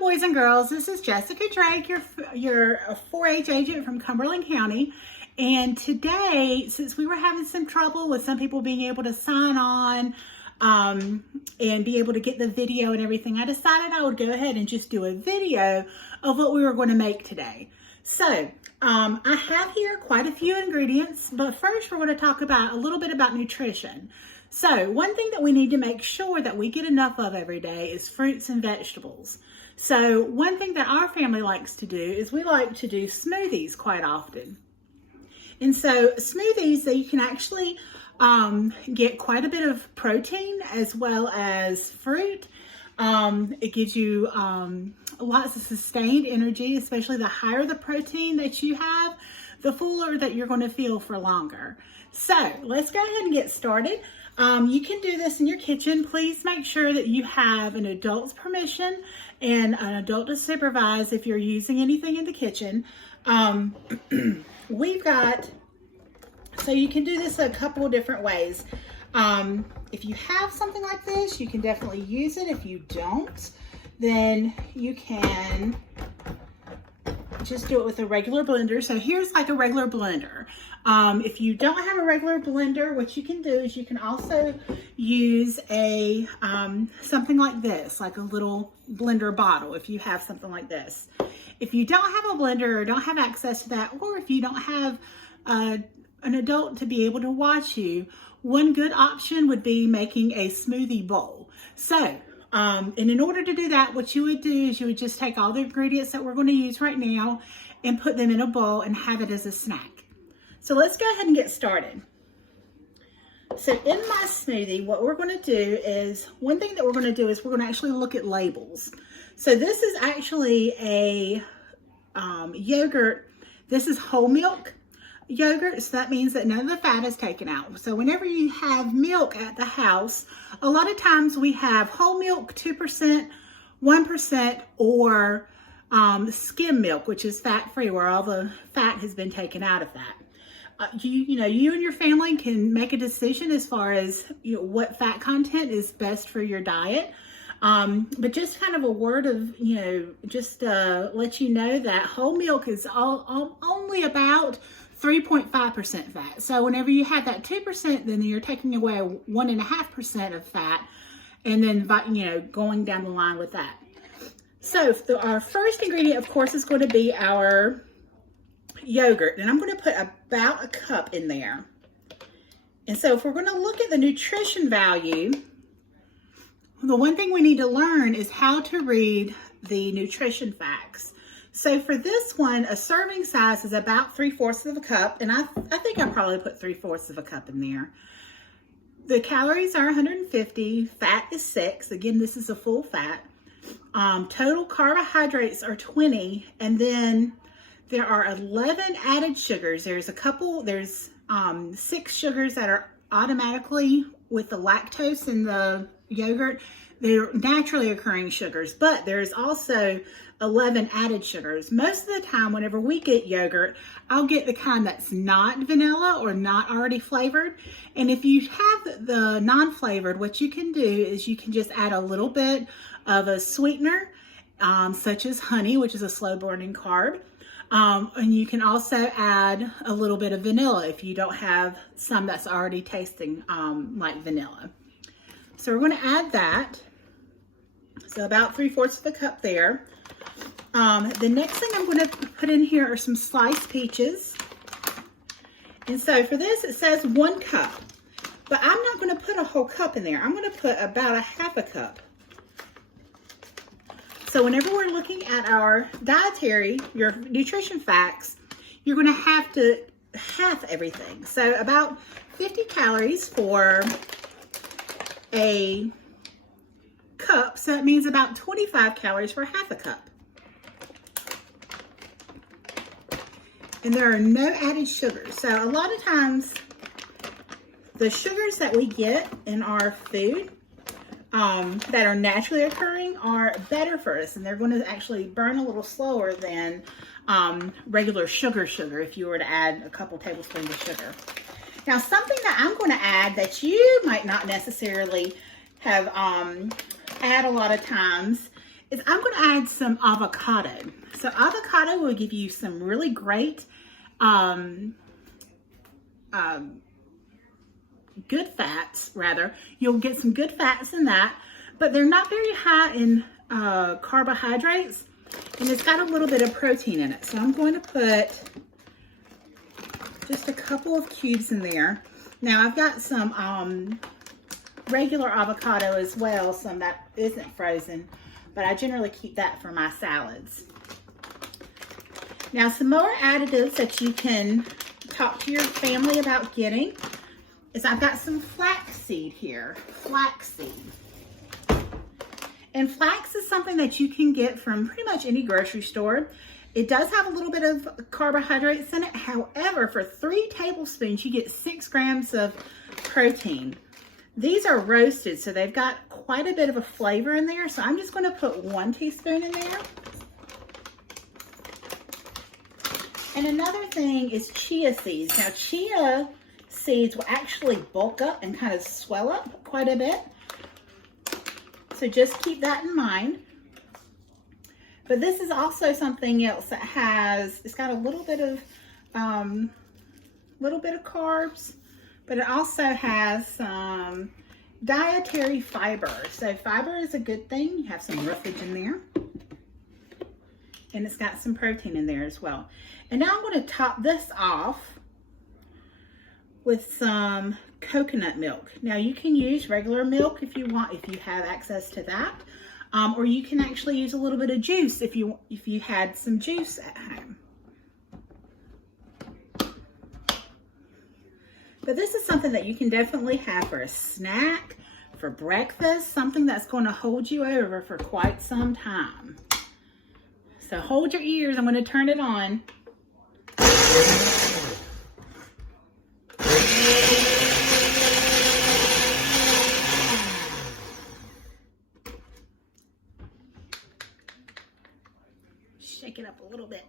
boys and girls. This is Jessica Drake, your 4-H agent from Cumberland County. And today, since we were having some trouble with some people being able to sign on and be able to get the video and everything, I decided I would go ahead and just do a video of what we were going to make today. So I have here quite a few ingredients, but first we're going to talk about a little bit about nutrition. So one thing that we need to make sure that we get enough of every day is fruits and vegetables. So one thing that our family likes to do is we like to do smoothies quite often. And so smoothies, so you can actually get quite a bit of protein as well as fruit. It gives you lots of sustained energy, especially the higher the protein that you have, the fuller that you're going to feel for longer. So let's go ahead and get started. You can do this in your kitchen. Please make sure that you have an adult's permission and an adult to supervise if you're using anything in the kitchen. We've got, so you can do this a couple of different ways. If you have something like this, you can definitely use it. If you don't, then you can just do it with a regular blender. So here's like a regular blender. If you don't have a regular blender, what you can do is you can also use a something like this, like a little blender bottle, if you have something like this. If you don't have a blender or don't have access to that, or if you don't have an adult to be able to watch you, one good option would be making a smoothie bowl. So, and in order to do that, what you would do is you would just take all the ingredients that we're going to use right now and put them in a bowl and have it as a snack. So let's go ahead and get started. So in my smoothie, what we're going to do is, one thing that we're going to do is we're going to actually look at labels. So this is actually a yogurt. This is whole milk yogurt, so that means that none of the fat is taken out. So whenever you have milk at the house, a lot of times we have whole milk 2%, 1%, or skim milk, which is fat-free, where all the fat has been taken out of that. You and your family can make a decision as far as what fat content is best for your diet. But just kind of a word of, just let you know that whole milk is only about 3.5% fat. So whenever you have that 2%, then you're taking away 1.5% of fat, and then, going down the line with that. So our first ingredient, of course, is going to be our yogurt, and I'm going to put about a cup in there. And so if we're going to look at the nutrition value, the one thing we need to learn is how to read the nutrition facts. So for this one, a serving size is about 3/4 of a cup, and I think I probably put 3/4 of a cup in there. The calories are 150, fat is 6. Again, this is a full fat. Total carbohydrates are 20, and then there are 11 added sugars. There's 6 sugars that are automatically with the lactose in the yogurt. They're naturally occurring sugars, but there's also 11 added sugars. Most of the time, whenever we get yogurt, I'll get the kind that's not vanilla or not already flavored. And if you have the non-flavored, what you can do is you can just add a little bit of a sweetener, such as honey, which is a slow burning carb. And you can also add a little bit of vanilla if you don't have some that's already tasting like vanilla. So we're going to add that. So about 3/4 of the cup there. The next thing I'm going to put in here are some sliced peaches. And so for this, it says 1 cup. But I'm not going to put a whole cup in there. I'm going to put about a half a cup. So whenever we're looking at our your nutrition facts, you're going to have to half everything. So about 50 calories for a cup. So it means about 25 calories for half a cup. And there are no added sugars. So a lot of times, the sugars that we get in our food that are naturally occurring are better for us, and they're going to actually burn a little slower than regular sugar if you were to add a couple tablespoons of sugar. Now, something that I'm going to add that you might not necessarily have add a lot of times is I'm going to add some avocado. So avocado will give you some really great good fats, rather. You'll get some good fats in that, but they're not very high in carbohydrates, and it's got a little bit of protein in it. So I'm going to put just a couple of cubes in there. Now I've got some regular avocado as well, some that isn't frozen, but I generally keep that for my salads. Now some more additives that you can talk to your family about getting is I've got some flaxseed here, flaxseed. And flax is something that you can get from pretty much any grocery store. It does have a little bit of carbohydrates in it. However, for 3 tablespoons, you get 6 grams of protein. These are roasted, so they've got quite a bit of a flavor in there. So I'm just going to put 1 teaspoon in there. And another thing is chia seeds. Now, chia seeds will actually bulk up and kind of swell up quite a bit. So just keep that in mind. But this is also something else that it's got a little bit of carbs, but it also has some dietary fiber. So fiber is a good thing. You have some roughage in there. And it's got some protein in there as well. And now I'm going to top this off with some coconut milk. Now you can use regular milk if you want, if you have access to that. Or you can actually use a little bit of juice if you had some juice at home. But this is something that you can definitely have for a snack, for breakfast, something that's going to hold you over for quite some time. So hold your ears, I'm going to turn it on. Shake it up a little bit.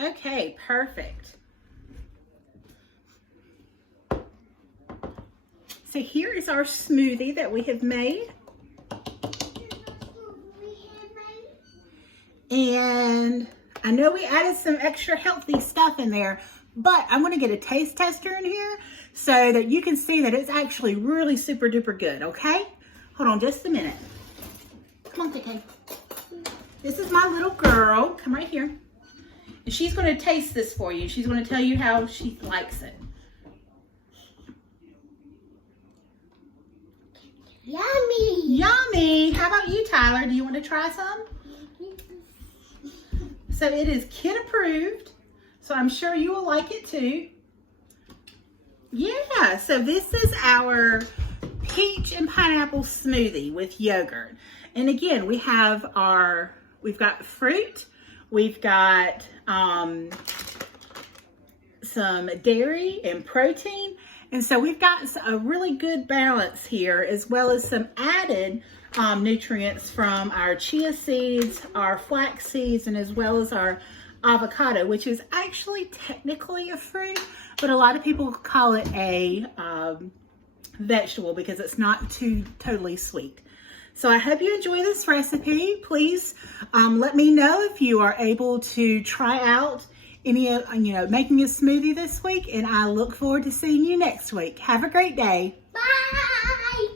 Okay, perfect. So here is our smoothie that we have made. And I know we added some extra healthy stuff in there, but I'm going to get a taste tester in here so that you can see that it's actually really super duper good, okay? Hold on just a minute. Come on, TK. This is my little girl. Come right here. And she's going to taste this for you. She's going to tell you how she likes it. Yummy. Yummy. How about you, Tyler? Do you want to try some? So it is kid approved. So I'm sure you will like it too. Yeah, so this is our peach and pineapple smoothie with yogurt. And again, we've got fruit, we've got some dairy and protein. And so we've got a really good balance here, as well as some added nutrients from our chia seeds, our flax seeds, and as well as our avocado, which is actually technically a fruit, but a lot of people call it a vegetable because it's not too totally sweet. So I hope you enjoy this recipe. Please let me know if you are able to try out any of, making a smoothie this week, and I look forward to seeing you next week. Have a great day. Bye.